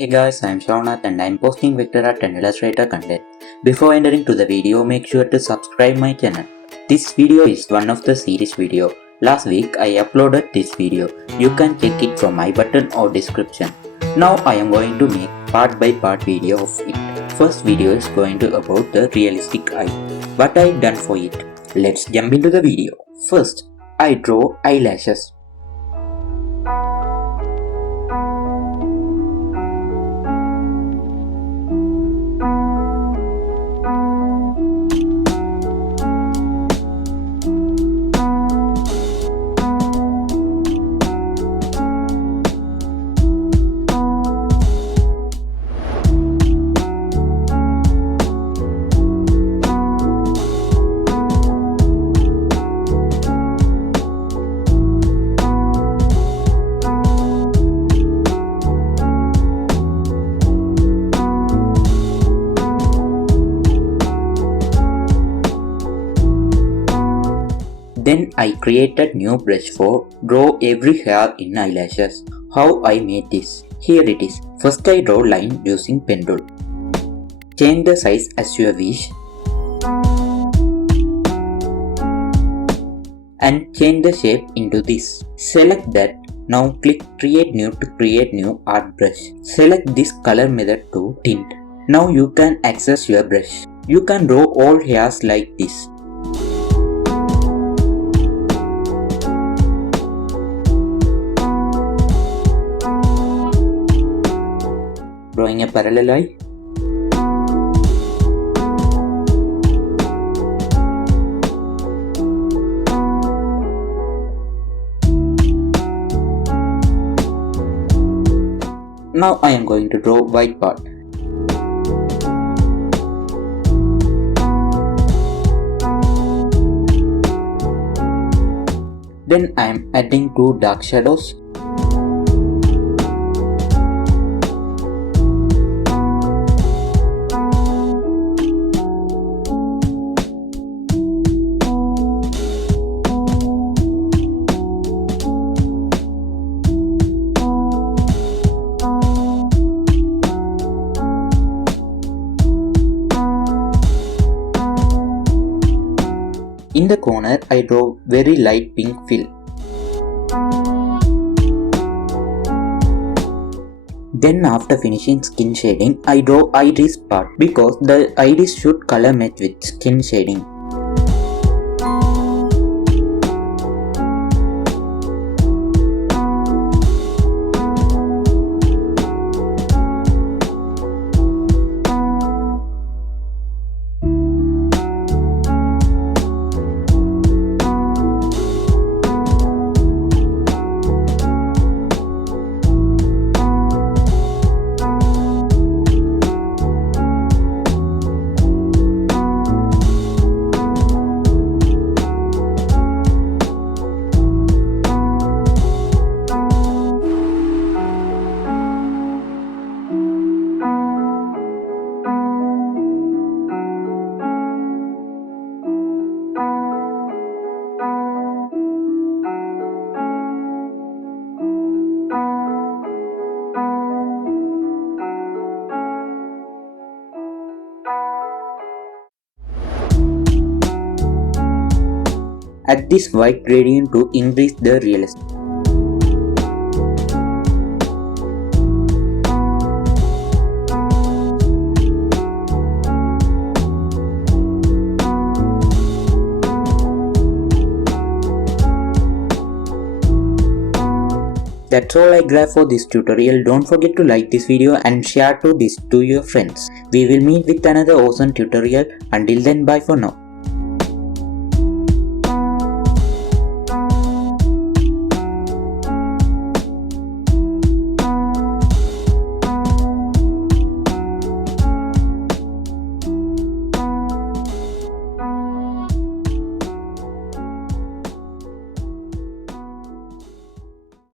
Hey guys, I'm Shownath and I'm posting vector art and illustrator content. Before entering to the video, make sure to subscribe my channel. This video is one of the series video. Last week I uploaded this video. You can check it from my button or description. Now I am going to make part by part video of it. First video is going to about the realistic eye. What I done for it. Let's jump into the video. First, I draw eyelashes. Then I created new brush for draw every hair in eyelashes. How I made this? Here it is. First I draw line using pen tool. Change the size as you wish. And change the shape into this. Select that. Now click create new to create new art brush. Select this color method to tint. Now you can access your brush. You can draw all hairs like this. Drawing a parallel eye. Now I am going to draw white part. Then I am adding two dark shadows. In the corner, I draw very light pink fill. Then after finishing skin shading, I draw iris part because the iris should color match with skin shading. Add this white gradient to increase the realism. That's all I grab for this tutorial. Don't forget to like this video and share this to your friends. We will meet with another awesome tutorial. Until then, bye for now.